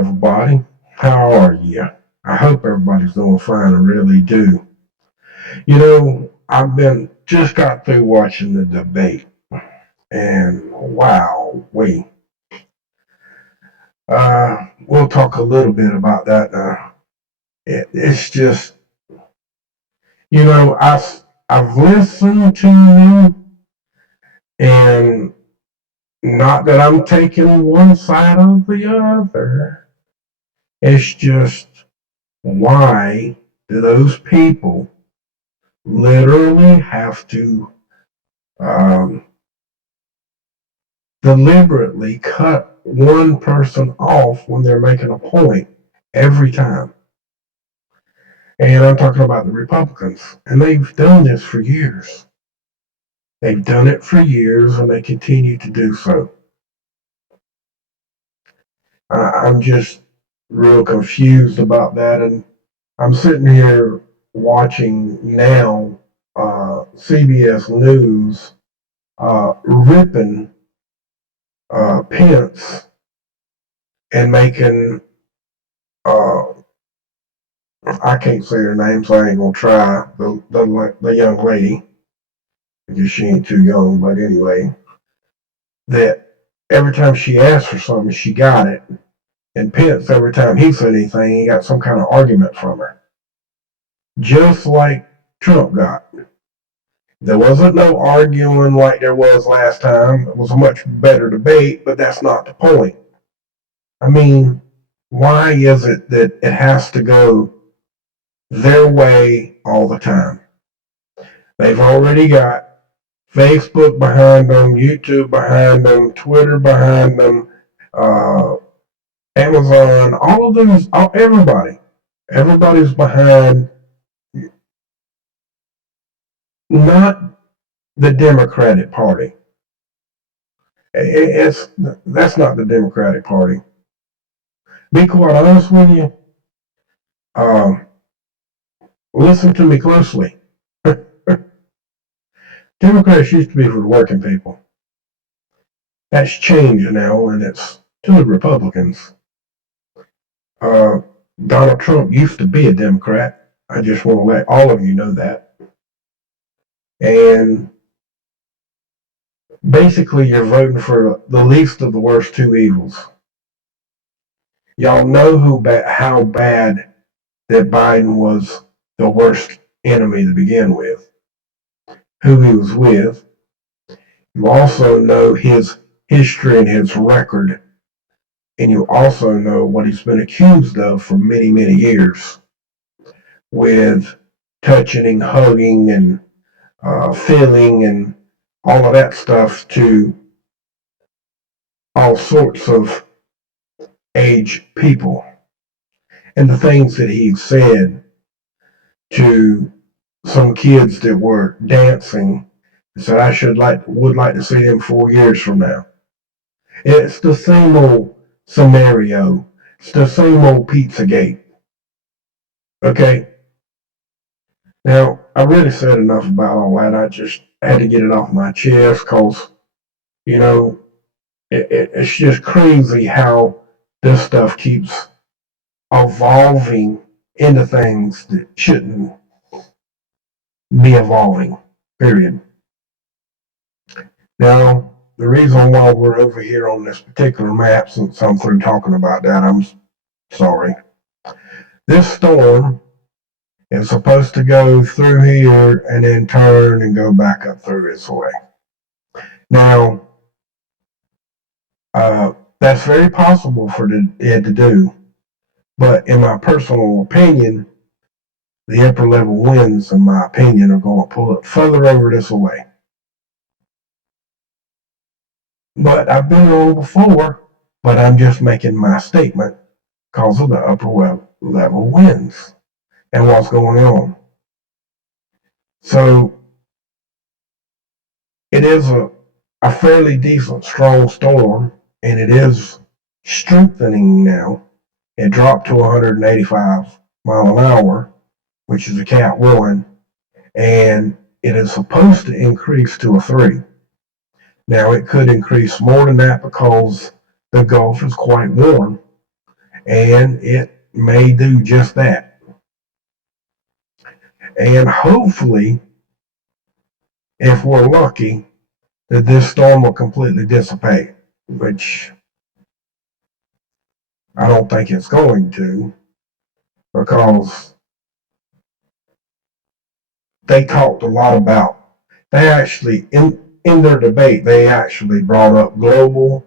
everybody. How are you? I hope everybody's doing fine. I really do. I've been just got through watching the debate, and wow, we'll talk a little bit about that now. It's just, I've listened to them, and not that I'm taking one side or the other. It's just, why do those people literally have to um, deliberately cut one person off when they're making a point every time? And I'm talking about the Republicans. And they've done this for years. They've done it for years, and they continue to do so. I'm just real confused about that. And I'm sitting here watching now CBS News ripping Pence and making, I can't say her name, so I ain't gonna try, the young lady, because she ain't too young, but anyway, that every time she asked for something, she got it. And Pence, every time he said anything, he got some kind of argument from her. Just like Trump got. There wasn't no arguing like there was last time. It was a much better debate, but that's not the point. I mean, why is it that it has to go their way all the time? They've already got Facebook behind them, YouTube behind them, Twitter behind them, Amazon, all of them, everybody's behind, not the Democratic Party. That's not the Democratic Party. Be quite honest with you. Listen to me closely. Democrats used to be for the working people. That's changed now, and it's to the Republicans. Donald Trump used to be a Democrat. I just want to let all of you know that. And basically, you're voting for the least of the worst two evils. Y'all know how bad that Biden was the worst enemy to begin with, who he was with. You also know his history and his record, and you also know what he's been accused of for many, many years, with touching and hugging and feeling and all of that stuff to all sorts of age people. And the things that he said to some kids that were dancing, said I would like to see them 4 years from now. It's the same old scenario. It's the same old Pizzagate. Okay? Now, I really said enough about all that. I just had to get it off my chest because, it's just crazy how this stuff keeps evolving into things that shouldn't be evolving, period. Now, the reason why we're over here on this particular map, since I'm through talking about that, I'm sorry. This storm is supposed to go through here and then turn and go back up through this way. Now, that's very possible for it to do, but in my personal opinion, the upper level winds, in my opinion, are going to pull it further over this way. But I've been wrong before, but I'm just making my statement because of the upper level winds and what's going on. So it is a fairly decent, strong storm, and it is strengthening now. It dropped to 185 mile an hour, which is a Cat 1, and it is supposed to increase to a 3. Now, it could increase more than that because the Gulf is quite warm, and it may do just that. And hopefully, if we're lucky, that this storm will completely dissipate, which I don't think it's going to, because they talked a lot about, they actually, in their debate, they actually brought up global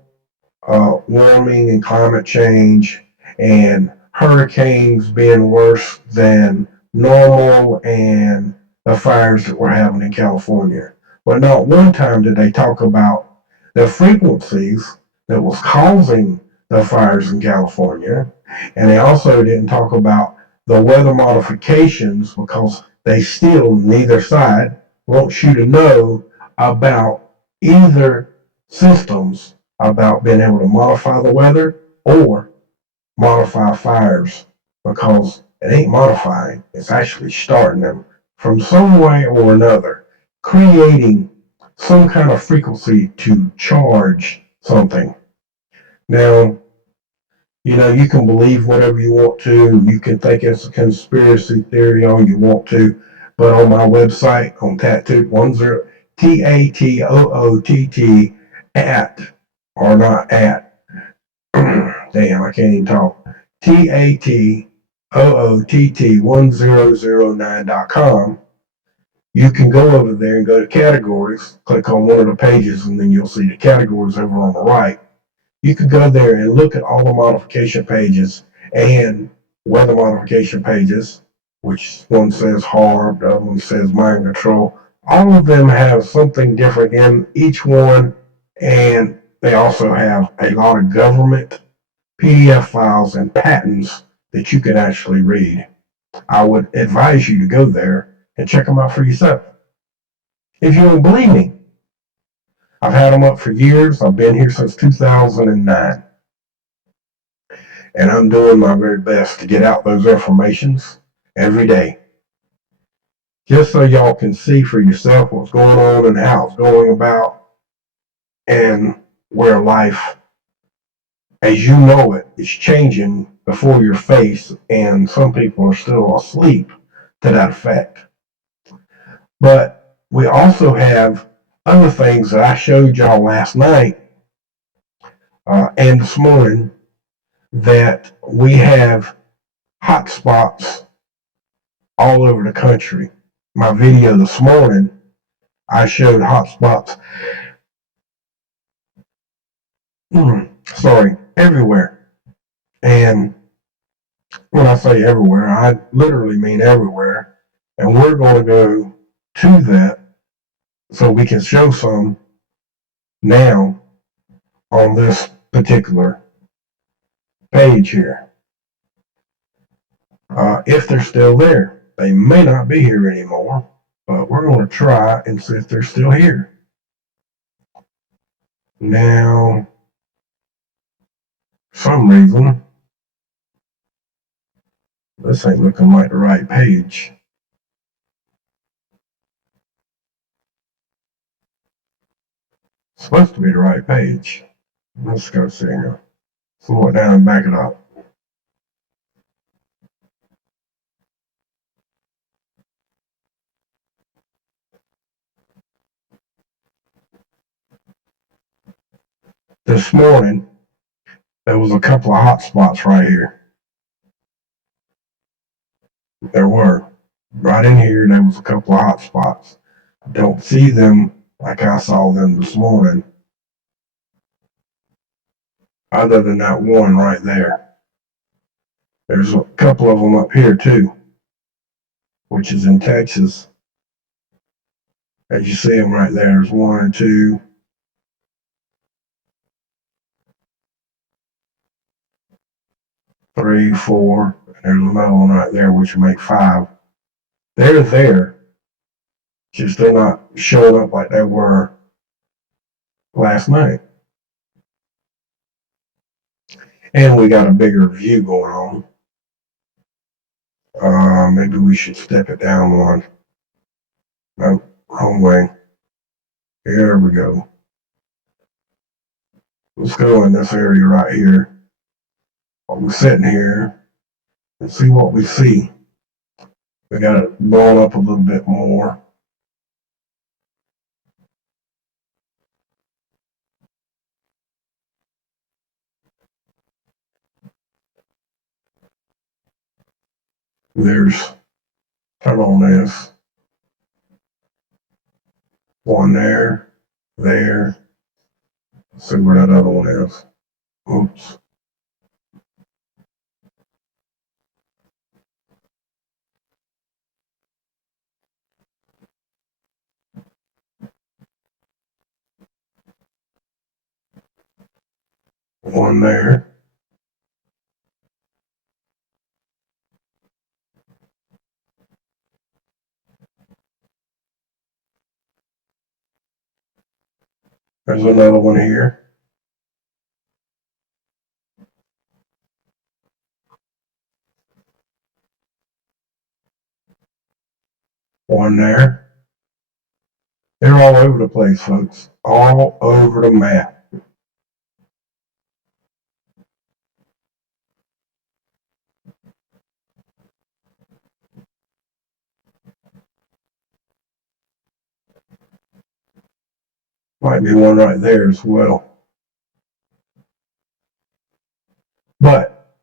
warming and climate change and hurricanes being worse than normal and the fires that we're having in California. But not one time did they talk about the frequencies that was causing the fires in California. And they also didn't talk about the weather modifications, because they still, neither side wants you to know about either systems, about being able to modify the weather or modify fires, because it ain't modifying, it's actually starting them from some way or another, creating some kind of frequency to charge something. Now, you can believe whatever you want to, you can think it's a conspiracy theory all you want to, but on my website, on Tattoo10, TATOOTT, at, or not at, damn, I can't even talk, TATOOTT1009.com. You can go over there and go to categories, click on one of the pages, and then you'll see the categories over on the right. You can go there and look at all the modification pages and weather modification pages, which one says HARB, the other one says mind control. All of them have something different in each one, and they also have a lot of government PDF files and patents that you can actually read. I would advise you to go there and check them out for yourself. If you don't believe me, I've had them up for years. I've been here since 2009. And I'm doing my very best to get out those informations every day, just so y'all can see for yourself what's going on and how it's going about, and where life, as you know it, is changing before your face, and some people are still asleep to that effect. But we also have other things that I showed y'all last night and this morning, that we have hot spots all over the country. My video this morning, I showed hot spots, everywhere. And when I say everywhere, I literally mean everywhere. And we're going to go to that so we can show some now on this particular page here. If they're still there. They may not be here anymore, but we're going to try and see if they're still here. Now, for some reason, this ain't looking like the right page. It's supposed to be the right page. Let's go see here. Slow it down and back it up. This morning, there was a couple of hot spots right here. There were. Right in here, there was a couple of hot spots. Don't see them like I saw them this morning, other than that one right there. There's a couple of them up here too, which is in Texas. As you see them right there, there's 1 and 2. 3, 4, and there's another one right there, which will make 5. They're there, just they're not showing up like they were last night. And we got a bigger view going on. Maybe we should step it down one. No, wrong way. Here we go. Let's go in this area right here. while we're sitting here and see what we see. We got it blown up a little bit more. There's, turn on this. One there. Let's see where that other one is. Oops. One there. There's another one here. One there. They're all over the place, folks. All over the map. Might be one right there as well. But,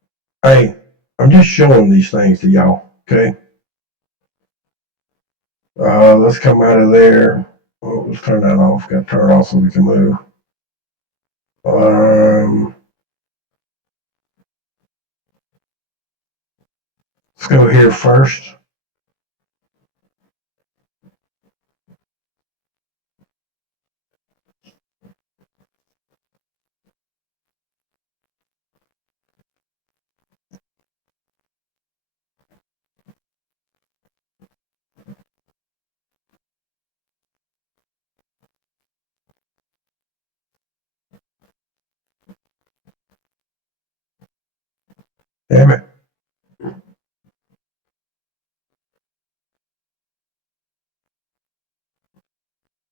hey, I'm just showing these things to y'all, okay? Let's come out of there. Oh, let's turn that off. Got to turn it off so we can move. Let's go here first. Damn it.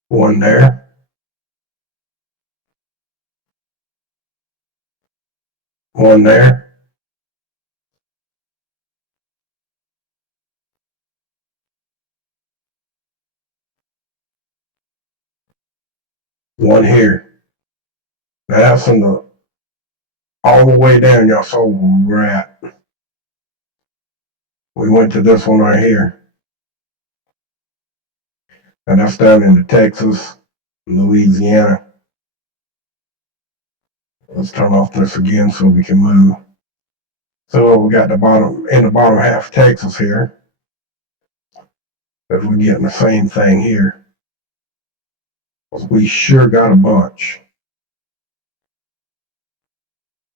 One there. One there. One here. That's in the all the way down. Y'all saw where we're at. We went to this one right here. And that's down into Texas, Louisiana. Let's turn off this again so we can move. So we got the bottom half of Texas here. But we're getting the same thing here. We sure got a bunch.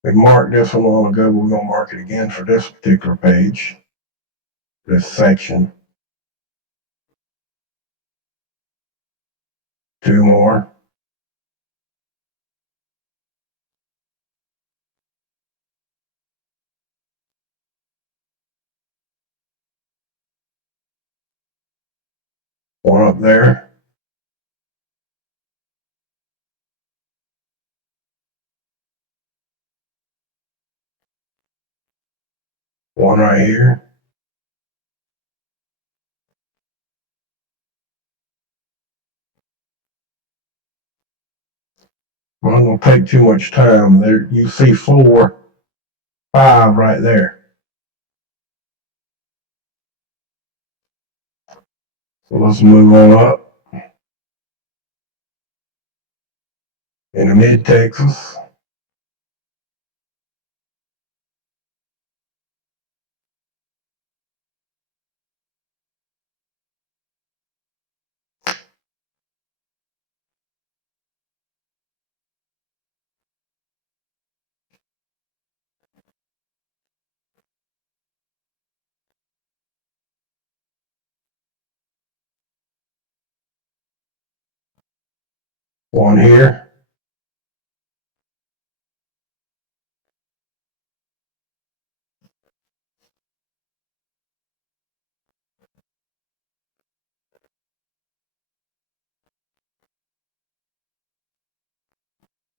We marked this one a while ago. We're gonna mark it again for this particular page, this section. Two more. One up there. One right here. I'm not gonna take too much time. There you see 4, 5 right there. So let's move on up into mid Texas. One here.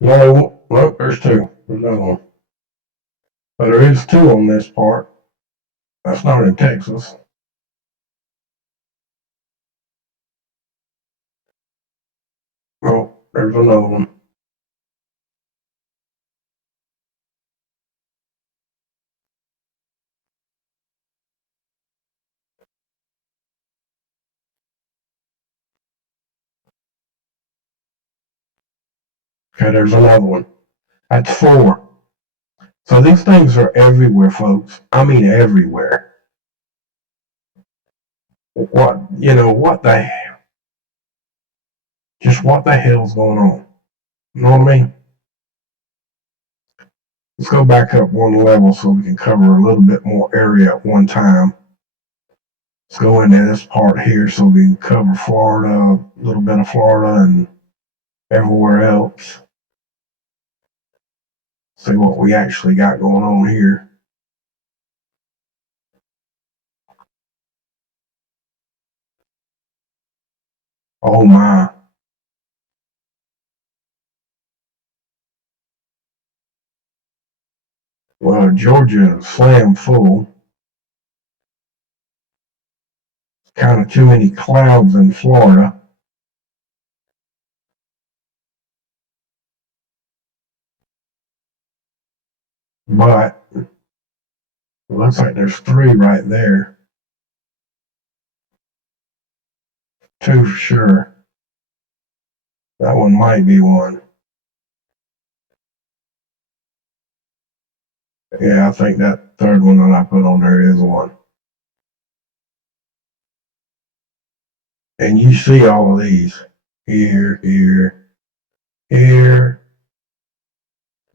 No, there's 2. There's another one. But there is two on this part. That's not in Texas. Oh, there's another one. Okay, there's another one. That's 4. So these things are everywhere, folks. I mean, everywhere. What the, just what the hell's going on? You know what I mean? Let's go back up one level so we can cover a little bit more area at one time. Let's go into this part here so we can cover Florida, a little bit of Florida and everywhere else. See what we actually got going on here. Oh my. Well, Georgia slammed full. Kind of too many clouds in Florida. But it looks like there's 3 right there. 2 for sure. That one might be one. Yeah, I think that third one that I put on there is one. And you see all of these here, here, here.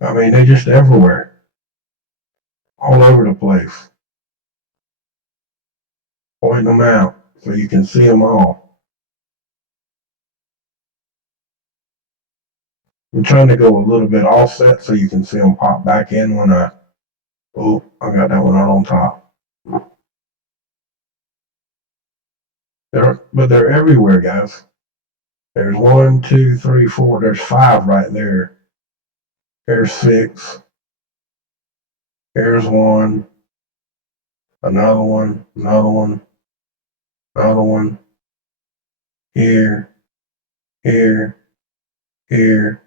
I mean, they're just everywhere, all over the place. Point them out so you can see them all. I'm trying to go a little bit offset so you can see them pop back in when I got that one out on top. But they're everywhere, guys. There's 1, 2, 3, 4. There's 5 right there. There's 6. Here's 1. Another one. Another one. Another one. Here. Here. Here.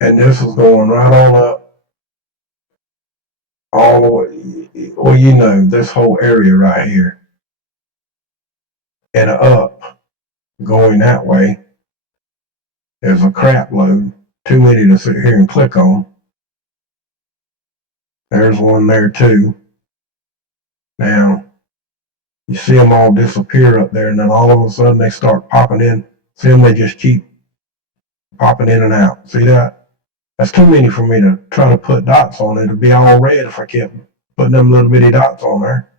And this is going right on up. All the way. Well, this whole area right here. And up. Going that way. There's a crap load. Too many to sit here and click on. There's one there too. Now, you see them all disappear up there, and then all of a sudden they start popping in. See them, they just keep popping in and out. See that? That's too many for me to try to put dots on it. It'd be all red if I kept putting them little bitty dots on there.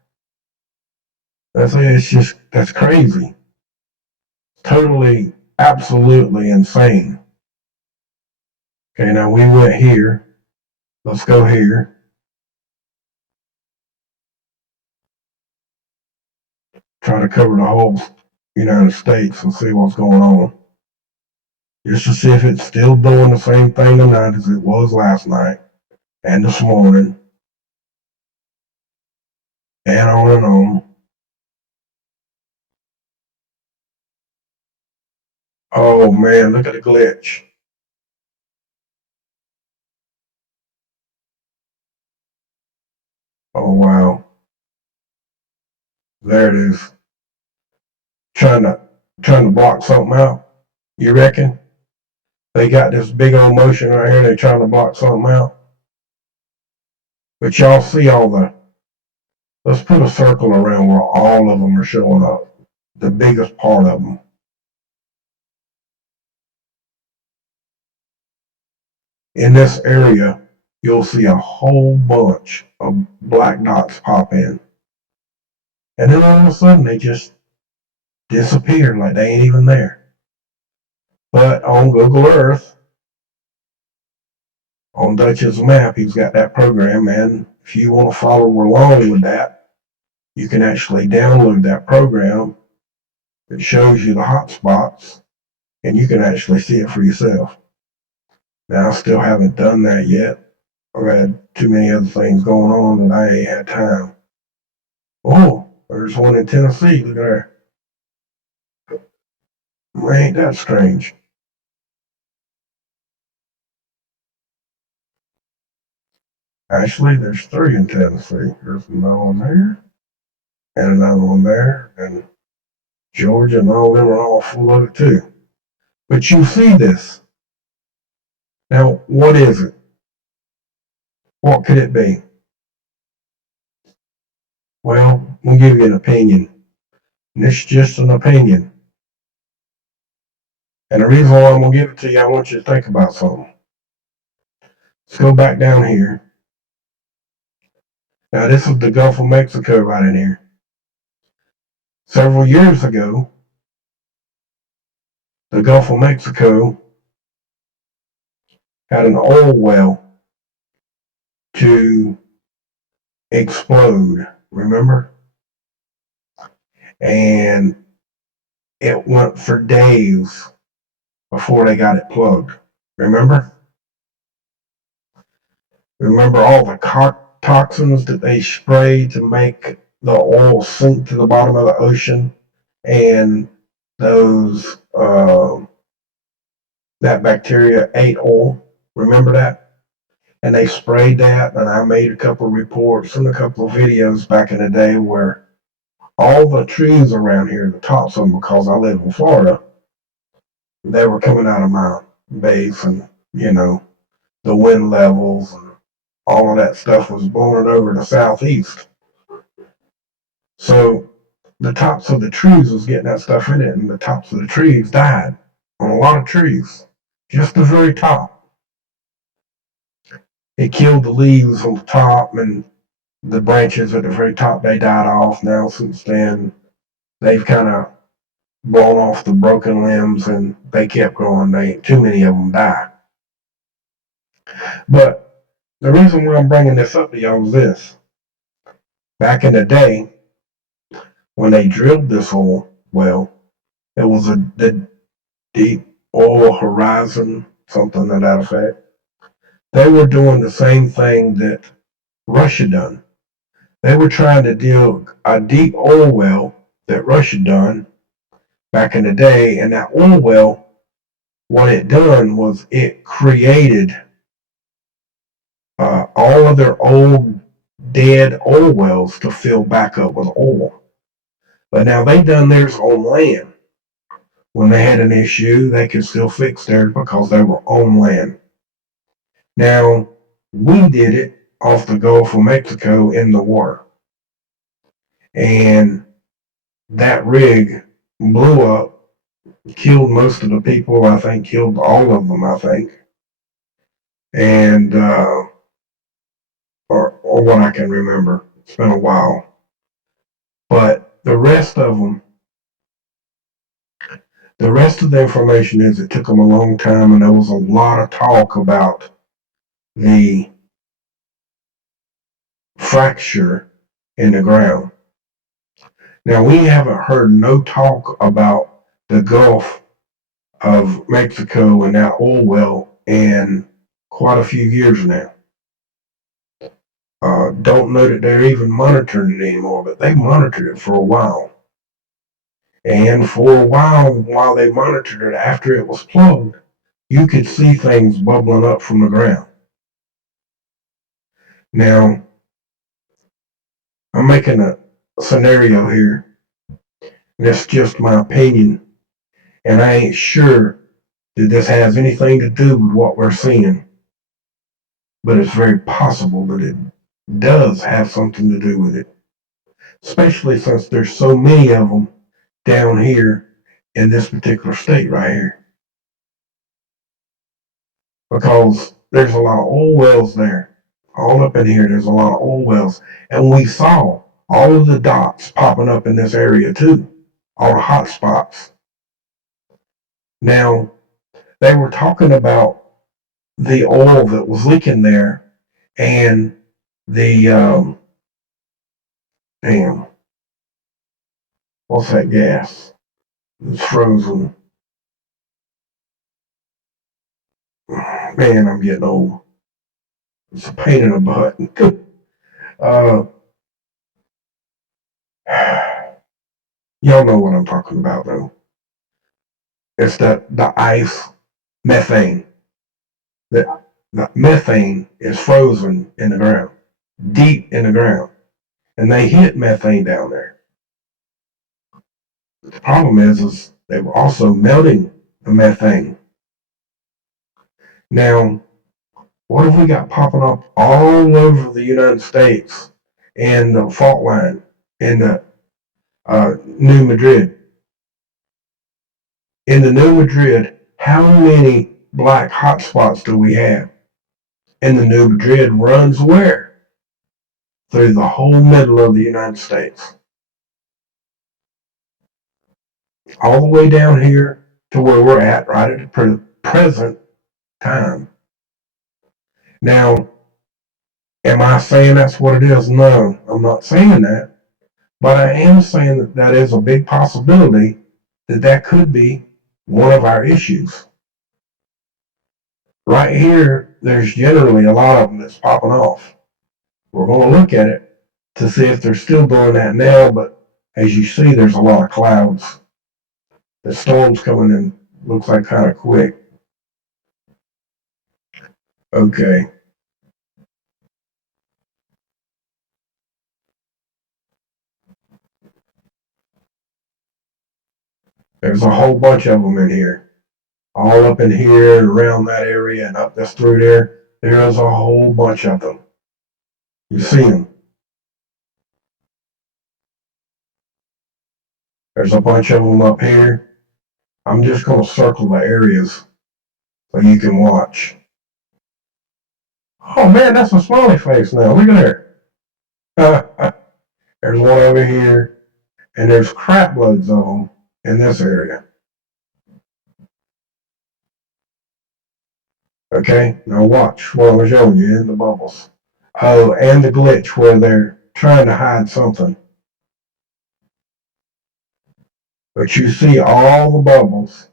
That's crazy. Totally, absolutely insane. Okay, now we went here. Let's go here. Try to cover the whole United States and see what's going on. Just to see if it's still doing the same thing tonight as it was last night and this morning. And on and on. Oh man, look at the glitch. Oh wow. There it is. Trying to block something out. You reckon? They got this big old motion right here, they're trying to block something out. But y'all see let's put a circle around where all of them are showing up. The biggest part of them. In this area, you'll see a whole bunch of black dots pop in. And then all of a sudden they just disappear like they ain't even there. But on Google Earth, on Dutch's map, he's got that program, and if you want to follow along with that, you can actually download that program. It shows you the hot spots, and you can actually see it for yourself. Now, I still haven't done that yet. I've had too many other things going on that I ain't had time. Oh, there's one in Tennessee. Look at there. Ain't that strange? Actually, there's three in Tennessee. There's another one there, and another one there, and Georgia and all them are all full of it too. But you see this. Now, what is it? What could it be? Well, we'll give you an opinion. And this is just an opinion. And the reason why I'm going to give it to you, I want you to think about something. Let's go back down here. Now, this is the Gulf of Mexico right in here. Several years ago, the Gulf of Mexico had an oil well to explode, remember? And it went for days before they got it plugged, remember? Remember all the toxins that they sprayed to make the oil sink to the bottom of the ocean, and those that bacteria ate oil. Remember that? And they sprayed that, and I made a couple of reports and a couple of videos back in the day where all the trees around here, the tops of them, because I live in Florida, they were coming out of my base, and the wind levels and all of that stuff was blowing over the southeast. So the tops of the trees was getting that stuff in it, and the tops of the trees died on a lot of trees, just the very top. It killed the leaves on the top, and the branches at the very top, they died off. Now since then, they've kind of blown off the broken limbs, and they kept growing. Too many of them died. But the reason why I'm bringing this up to y'all is this. Back in the day, when they drilled this oil well, it was the Deep Oil Horizon, something to that effect. They were doing the same thing that Russia done. They were trying to drill a deep oil well that Russia done back in the day, and that oil well, what it done was it created all of their old dead oil wells to fill back up with oil. But now they done theirs on land. When they had an issue, they could still fix theirs because they were on land. Now, we did it off the Gulf of Mexico in the water. And that rig blew up, killed most of the people, I think, killed all of them, I think. And, or what I can remember. It's been a while. But the rest of the information is it took them a long time, and there was a lot of talk about the fracture in the ground. Now, we haven't heard no talk about the Gulf of Mexico and that oil well in quite a few years now. Don't know that they're even monitoring it anymore, but they monitored it for a while. And for a while they monitored it, after it was plugged, you could see things bubbling up from the ground. Now, I'm making a scenario here, and it's just my opinion, and I ain't sure that this has anything to do with what we're seeing, but it's very possible that it does have something to do with it, especially since there's so many of them down here in this particular state right here. Because there's a lot of oil wells there. All up in here, there's a lot of oil wells. And we saw all of the dots popping up in this area too, all the hot spots. Now, they were talking about the oil that was leaking there, and the, what's that gas? It's frozen. Man, I'm getting old. It's a pain in the butt. uh, y'all know what I'm talking about, though. It's the ice methane. The methane is frozen in the ground, deep in the ground, and they hit methane down there. The problem is they were also melting the methane. Now, what have we got popping up all over the United States and the fault line in the New Madrid? In the New Madrid, how many black hotspots do we have? And the New Madrid runs where? Through the whole middle of the United States. All the way down here to where we're at right at the present time. Now, am I saying that's what it is? No, I'm not saying that. But I am saying that that is a big possibility that could be one of our issues. Right here, there's generally a lot of them that's popping off. We're going to look at it to see if they're still doing that now, but as you see, there's a lot of clouds. The storm's coming in, looks like kind of quick. Okay. There's a whole bunch of them in here. All up in here and around that area and up this through there. There's a whole bunch of them. You see them. There's a bunch of them up here. I'm just going to circle the areas so you can watch. Oh man, that's a smiley face now. Look at there. There's one over here, and there's crap loads of them in this area. Okay, now watch what I'm showing you in the bubbles. Oh, and the glitch where they're trying to hide something. But you see all the bubbles,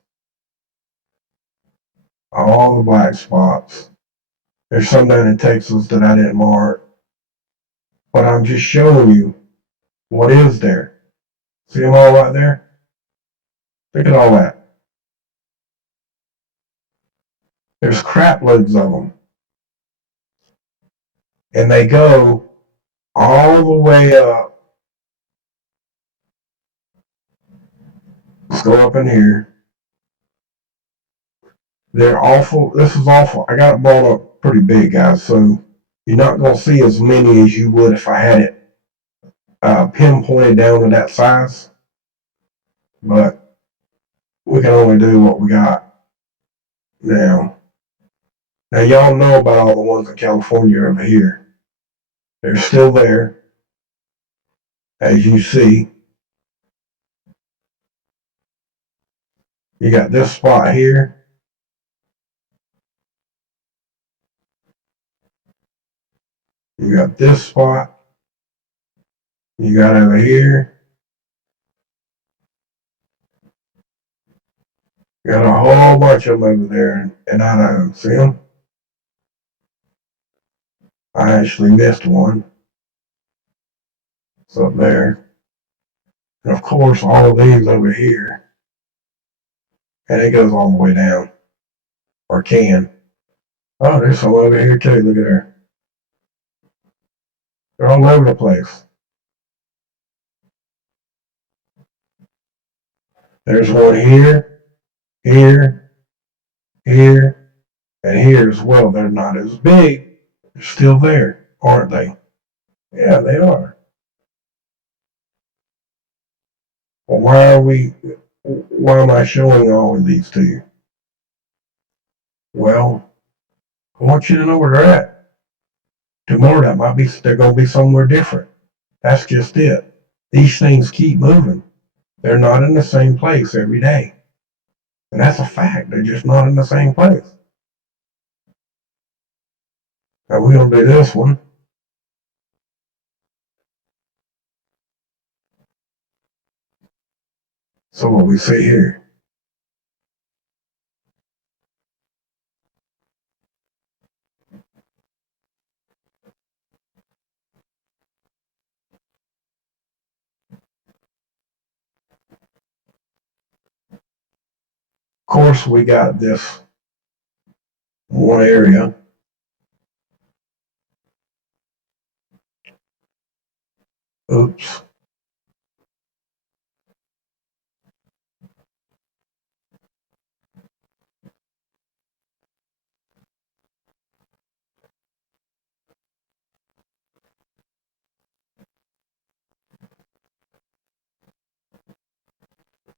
all the black spots. There's some down in Texas that I didn't mark. But I'm just showing you what is there. See them all right there? Look at all that. There's crap loads of them. And they go all the way up. Let's go up in here. They're awful. This is awful. I got it blown up pretty big, guys, so you're not going to see as many as you would if I had it pinpointed down to that size. But we can only do what we got now. Now, y'all know about all the ones in California over here. They're still there, as you see. You got this spot here. You got this spot. You got over here. You got a whole bunch of them over there in Idaho. See them? I actually missed one. It's up there. And of course, all of these over here. And it goes all the way down. Or can. Oh, there's some over here too. Look at there. They're all over the place. There's one here, here, here, and here as well. They're not as big. They're still there, aren't they? Yeah, they are. Well, why am I showing all of these to you? Well, I want you to know where they're at. Tomorrow they're going to be somewhere different. That's just it. These things keep moving. They're not in the same place every day. And that's a fact. They're just not in the same place. Now we're going to do this one. So what we see here. Of course, we got this one area. Oops.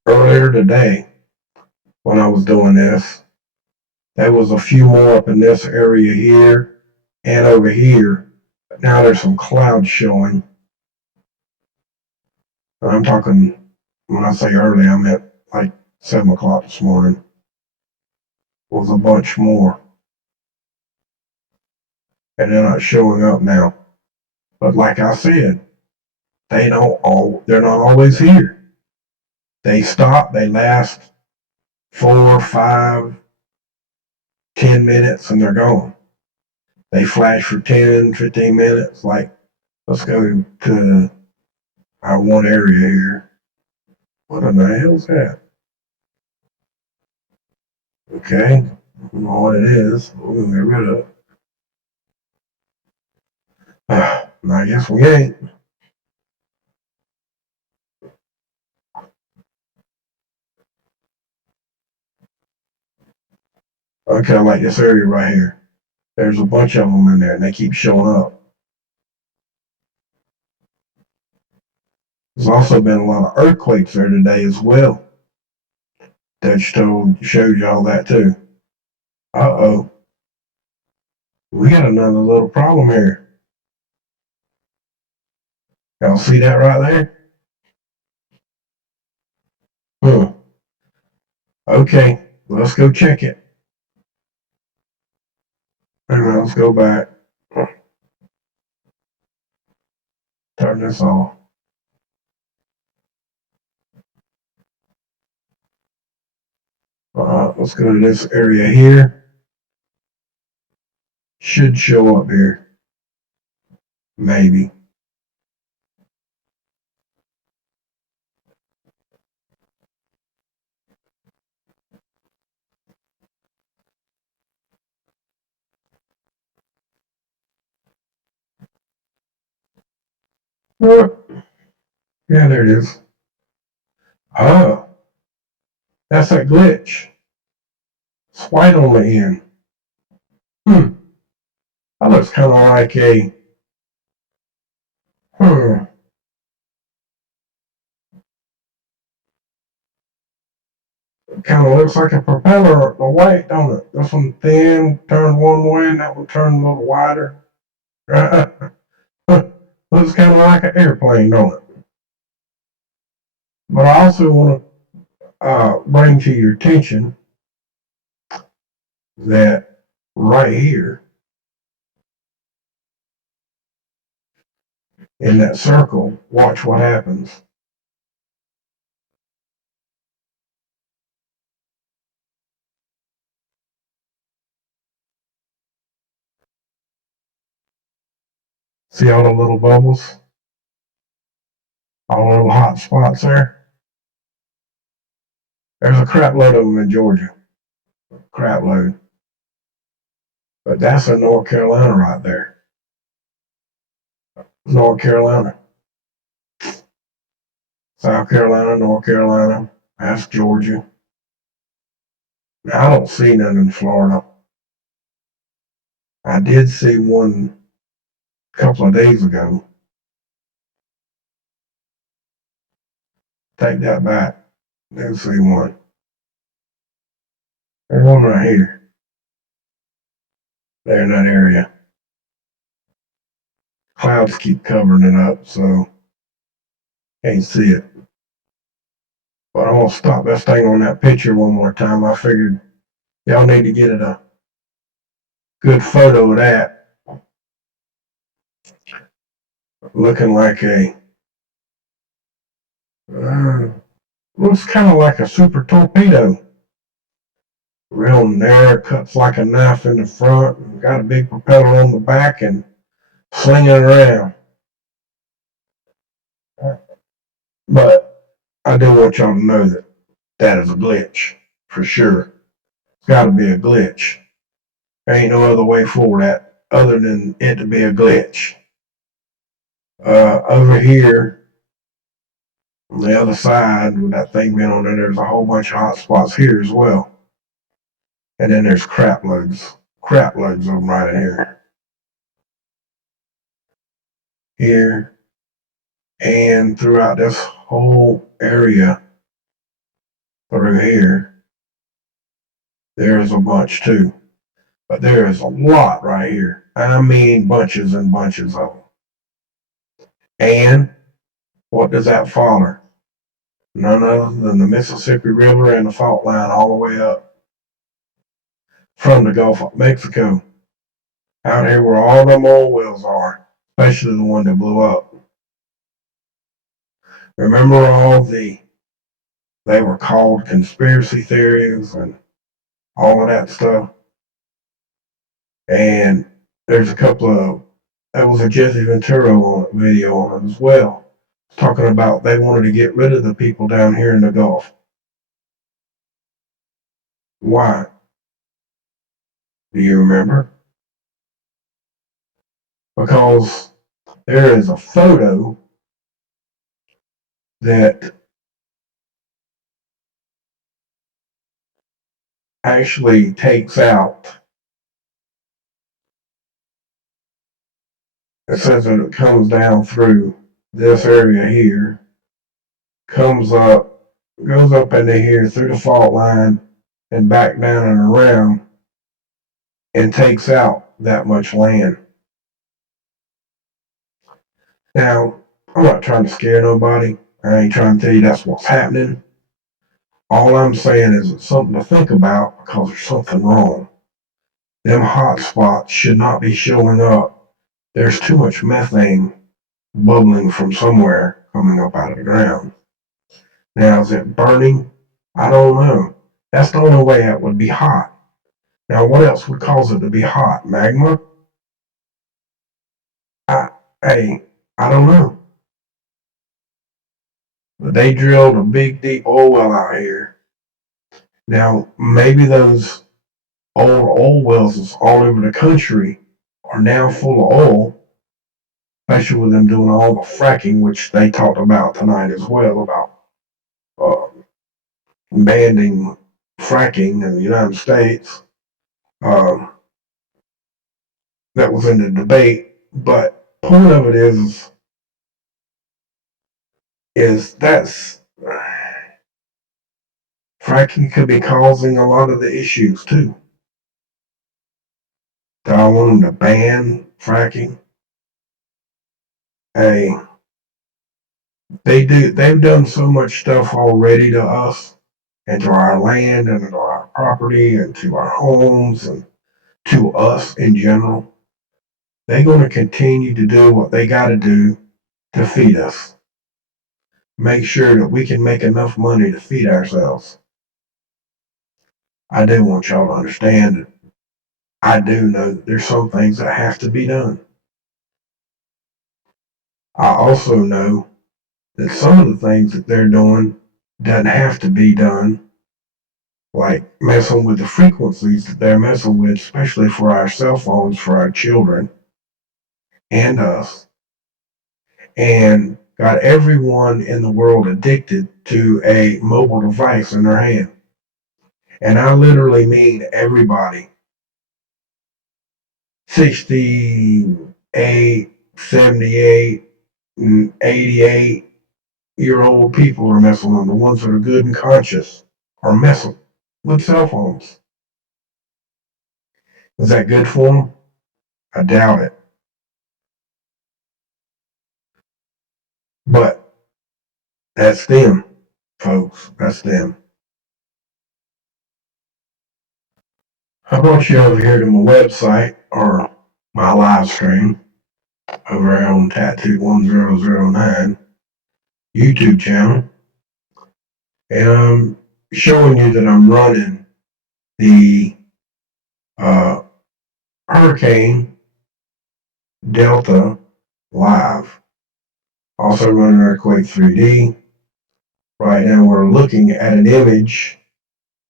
Earlier today, when I was doing this, there was a few more up in this area here and over here. Now there's some clouds showing. I'm talking, when I say early, I meant like 7 o'clock this morning. Was a bunch more. And they're not showing up now. But like I said, they're not always here. They stop, they last 4, 5, 10 minutes and they're gone. They flash for 10, 15 minutes. Like, let's go to our one area here. What in the hell's that? Okay, I don't know what it is. We're gonna get rid of it. I guess we ain't. Okay, I like this area right here. There's a bunch of them in there, and they keep showing up. There's also been a lot of earthquakes there today as well. That showed y'all that too. Uh-oh. We got another little problem here. Y'all see that right there? Okay, let's go check it. And let's go back. Turn this off. Let's go to this area here. Should show up here. Maybe. Yeah, there it is. Oh, that's a glitch. It's white on the end. That looks kind of like a, kind of looks like a propeller, the white, don't it? This one thin, turned one way, and that one turned a little wider. Looks kind of like an airplane, don't it? But I also want to bring to your attention that right here in that circle, watch what happens. See all the little bubbles? All the little hot spots there? There's a crap load of them in Georgia. Crap load. But that's in North Carolina right there. North Carolina. South Carolina, North Carolina. That's Georgia. Now, I don't see none in Florida. I did see one a couple of days ago. Take that back. Didn't see one. There's one right here. There in that area. Clouds keep covering it up, so can't see it. But I'm gonna stop this thing on that picture one more time. I figured y'all need to get it a good photo of that. Looking like a looks kind of like a super torpedo. Real narrow, cuts like a knife in the front, and got a big propeller on the back and slinging it around. But I do want y'all to know that that is a glitch. for sure. It's got to be a glitch. There ain't no other way for that other than it to be a glitch. Over here, on the other side, with that thing being on there, there's a whole bunch of hot spots here as well. And then there's crap loads of them right in here. Here, and throughout this whole area through here, there's a bunch too. But there is a lot right here. I mean bunches and bunches of them. And what does that follow? None other than the Mississippi River and the fault line all the way up from the Gulf of Mexico. Out here where all them oil wells are, especially the one that blew up. Remember they were called conspiracy theories and all of that stuff? And there's a couple of, there was a Jesse Ventura video on it as well, talking about they wanted to get rid of the people down here in the Gulf. Why? Do you remember? Because there is a photo that actually takes out, it says that it comes down through this area here, comes up, goes up into here through the fault line and back down and around and takes out that much land. Now, I'm not trying to scare nobody. I ain't trying to tell you that's what's happening. All I'm saying is it's something to think about because there's something wrong. Them hot spots should not be showing up. There's too much methane bubbling from somewhere coming up out of the ground. Now, is it burning? I don't know. That's the only way it would be hot. Now, what else would cause it to be hot? Magma? I don't know. But they drilled a big, deep oil well out here. Now, maybe those old oil wells all over the country are now full of oil, especially with them doing all the fracking, which they talked about tonight as well, about banning fracking in the United States. That was in the debate. But point of it is that's fracking could be causing a lot of the issues too. Do I want them to ban fracking? Hey, they've done so much stuff already to us and to our land and to our property and to our homes and to us in general. They're going to continue to do what they got to do to feed us. Make sure that we can make enough money to feed ourselves. I do want y'all to understand that I do know that there's some things that have to be done. I also know that some of the things that they're doing doesn't have to be done, like messing with the frequencies that they're messing with, especially for our cell phones, for our children and us, and got everyone in the world addicted to a mobile device in their hand. And I literally mean everybody. 68, 78, 88-year-old people are messing with them. The ones that are good and conscious are messing with cell phones. Is that good for them? I doubt it. But that's them, folks. That's them. I brought you over here to my website or my live stream over here on Tattoo 1009 YouTube channel. And I'm showing you that I'm running the Hurricane Delta live. Also running Earthquake 3D. Right now we're looking at an image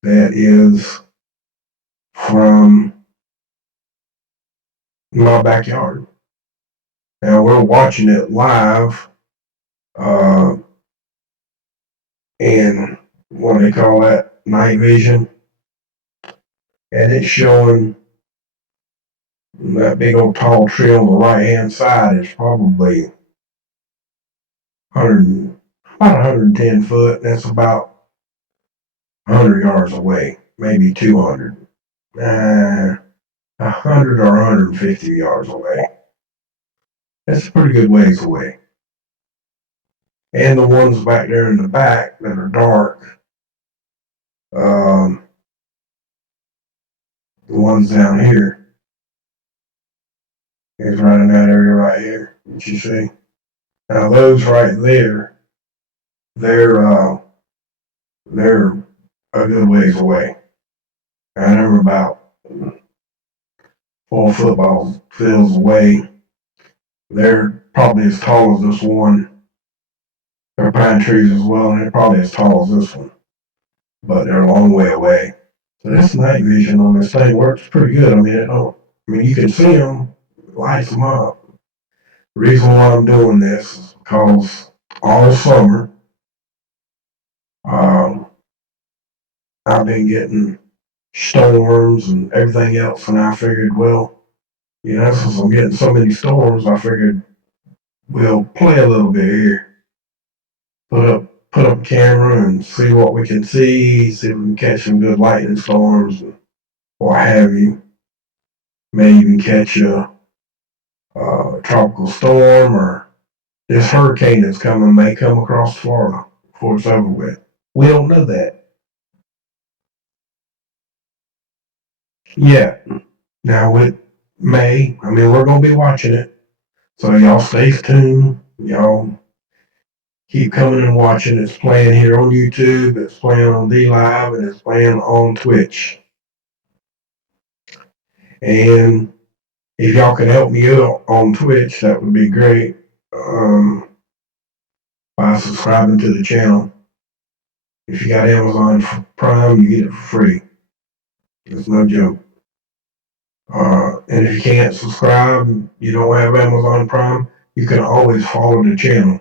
that is from my backyard. Now we're watching it live uh, in what they call that, night vision, and it's showing that big old tall tree on the right hand side is probably 100, about 110 foot. That's about 100 yards away, maybe 200. 100 or 150 yards away. That's a pretty good ways away. And the ones back there in the back that are dark, the ones down here is right in that area right here. That you see? Now those right there, they're a good ways away. I remember about 4 football fields away. They're probably as tall as this one. They're pine trees as well, and they're probably as tall as this one, but they're a long way away. So this night vision on this thing works pretty good. I mean, you can see them, lights them up. The reason why I'm doing this is because all summer, um, I've been getting storms and everything else, and I figured, well, since I'm getting so many storms, I figured we'll play a little bit here. Put up a camera and see what we can see if we can catch some good lightning storms and what have you. Maybe even catch a tropical storm, or this hurricane that's coming may come across Florida before it's over with. We don't know that yet. Now it may. I mean, we're going to be watching it. So y'all stay tuned. Y'all keep coming and watching. It's playing here on YouTube. It's playing on D Live, and it's playing on Twitch. And if y'all could help me out on Twitch, that would be great. By subscribing to the channel. If you got Amazon Prime, you get it for free. It's no joke. And if you can't subscribe, you don't have Amazon Prime, you can always follow the channel.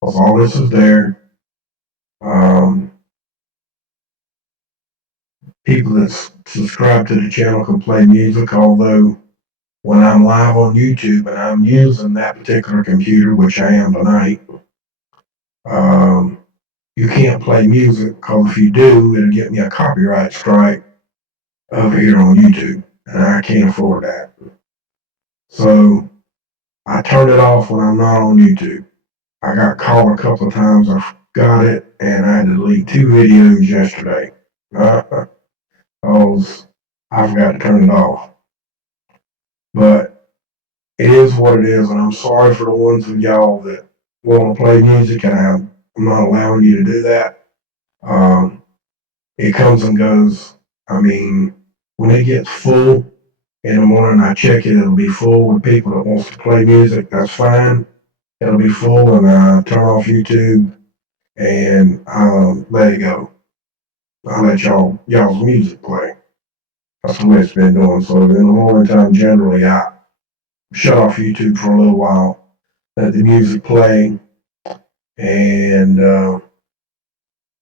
Because all this is there. People that subscribe to the channel can play music, although when I'm live on YouTube and I'm using that particular computer, which I am tonight, you can't play music, because if you do, it'll get me a copyright strike over here on YouTube, and I can't afford that. So I turn it off when I'm not on YouTube. I got caught a couple of times. I got it, and I had to delete 2 videos yesterday. Because I forgot to turn it off. But it is what it is, and I'm sorry for the ones of y'all that want to play music, and I'm not allowing you to do that. It comes and goes. I mean, when it gets full in the morning, I check it. It'll be full with people that wants to play music. That's fine. It'll be full, and I turn off YouTube and let it go. I'll let y'all's music play. That's the way it's been doing. So in the morning time, generally, I shut off YouTube for a little while, let the music play, and then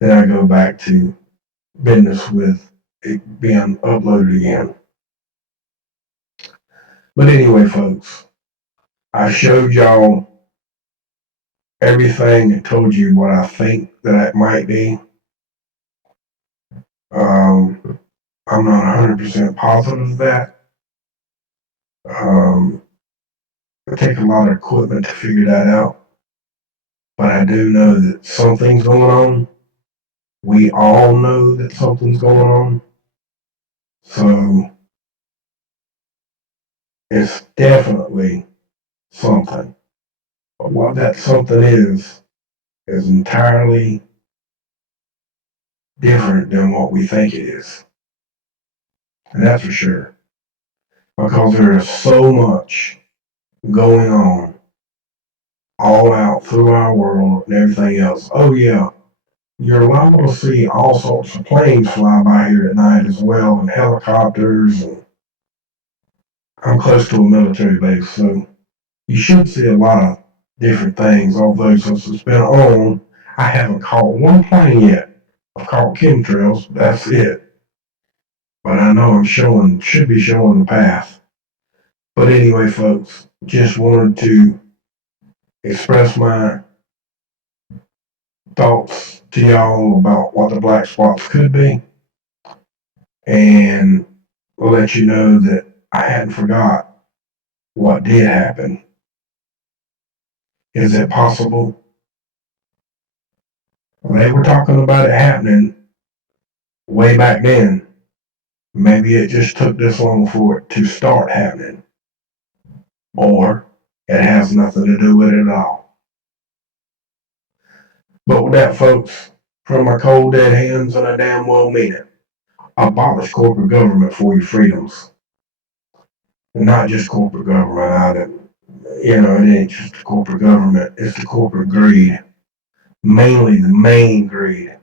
I go back to business with it being uploaded again. But anyway, folks, I showed y'all everything and told you what I think that it might be. I'm not 100% positive of that. It takes a lot of equipment to figure that out. But I do know that something's going on. We all know that something's going on. So it's definitely something. But what that something is entirely different than what we think it is. And that's for sure. Because there is so much going on all out through our world and everything else. Oh yeah, you're liable to see all sorts of planes fly by here at night as well, and helicopters. And I'm close to a military base, so you should see a lot of different things. Although since it's been on, I haven't caught one plane yet. I've caught chemtrails, that's it. But I know should be showing the path. But anyway, folks, just wanted to express my thoughts to y'all about what the black spots could be, and let you know that I hadn't forgot what did happen. Is it possible? They were talking about it happening way back then. Maybe it just took this long for it to start happening. Or it has nothing to do with it at all. But with that, folks, from my cold dead hands, and I damn well mean it, abolish corporate government for your freedoms. Not just corporate government. It ain't just the corporate government. It's the corporate greed. Mainly the main greed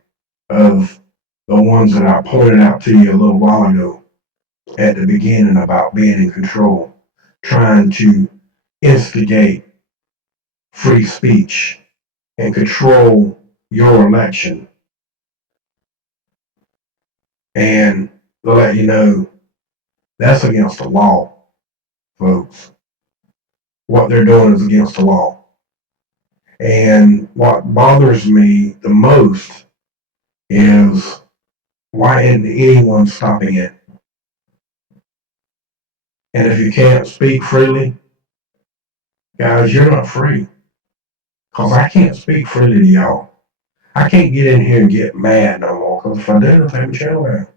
of the ones that I pointed out to you a little while ago at the beginning about being in control, trying to instigate free speech and control your election. And to let you know, that's against the law, folks. What they're doing is against the law. And what bothers me the most is why isn't anyone stopping it? And if you can't speak freely, guys, you're not free. Because I can't speak freely to y'all. I can't get in here and get mad no more. Because if I do, I'll take my channel down.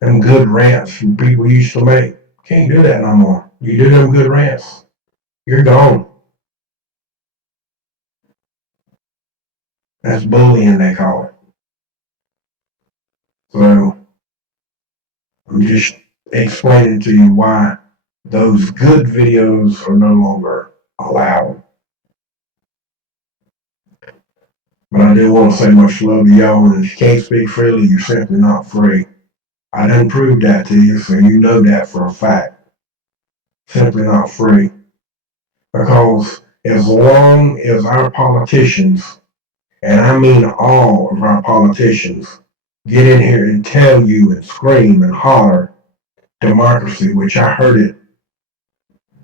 Them good rants from people used to make. Can't do that no more. You do them good rants, you're gone. That's bullying, they call it. So I'm just explaining to you why those good videos are no longer allowed. But I do want to say much love to y'all, and if you can't speak freely, you're simply not free. I done proved that to you, so you know that for a fact. Simply not free. Because as long as our politicians, and I mean all of our politicians, get in here and tell you and scream and holler democracy, which I heard it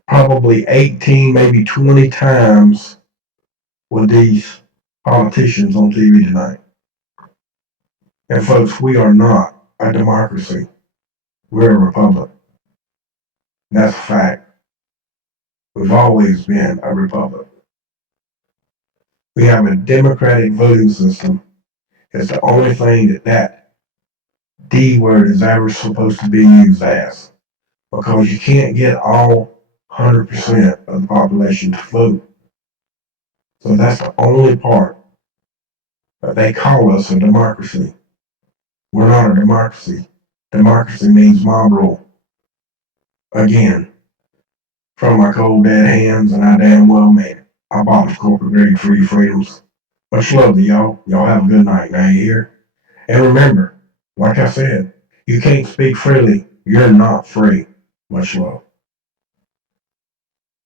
probably 18, maybe 20 times with these politicians on TV tonight. And folks, we are not a democracy. We're a republic. That's a fact. We've always been a republic. We have a democratic voting system. It's the only thing that D word is ever supposed to be used as. Because you can't get all 100% of the population to vote. So that's the only part that they call us a democracy. We're not a democracy. Democracy means mob rule. Again, from my cold dead hands, and I damn well made it. I abolish corporate greed for your freedoms. Much love to y'all. Y'all have a good night. Now you hear? And remember, like I said, you can't speak freely. You're not free. Much love.